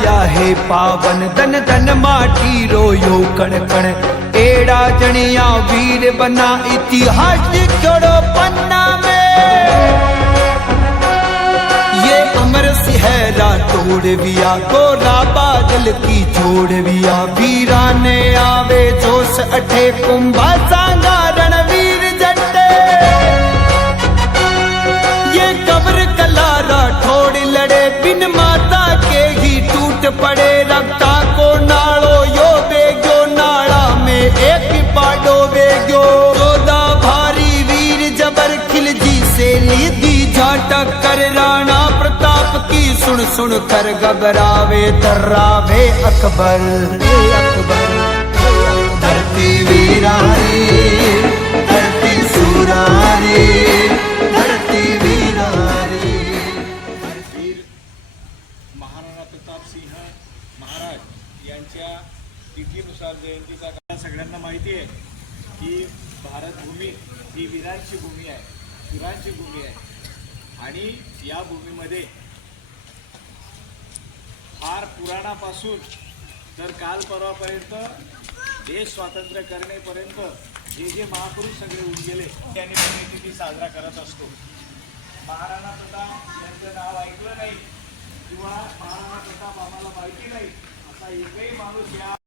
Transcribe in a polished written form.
आया है पावन धन धन माटी रोयो कण कण एड़ा जनिया वीर बना इतिहास लिखोड़ो पन्ना में ये अमर सिहरा तोड़विया गोरा बादल की जोड़विया वीरा ने आवे जोश अठे कुंभा सांगा रणवीर जट्टे ये कब्र कलारा ठोड़ लड़े बिन माता के ही टूट पड़े रक्ता को नाड़ो यो बेग्यो नाड़ा में एक पाडो बेग्यो 14 भारी वीर जबर खिलजी से लीधी झाटक कर राणा प्रताप की सुन सुन कर घबरावे दर्रावे अकबर धरती वीरारी धरती सुरारी धरती वीरारी। वीर महाराणा प्रताप सिंह महाराज यांच्या तिथीनुसार जयंतीचा काळ सगळ्यांना माहिती आहे की भारतभूमी ही वीरांची भूमी आहे, वीरांची भूमी आहे आणि या भूमीमध्ये फार पुराणापासून तर काल परवापर्यंत देश स्वातंत्र्य करण्यापर्यंत जे जे महापुरुष सगळे होऊन गेले त्यांनी पुण्यतिथी साजरा करत असतो। महाराणा प्रताप यांचं नाव ऐकलं नाही किंवा महाराणा प्रताप आम्हाला माहिती नाही असा एकही माणूस या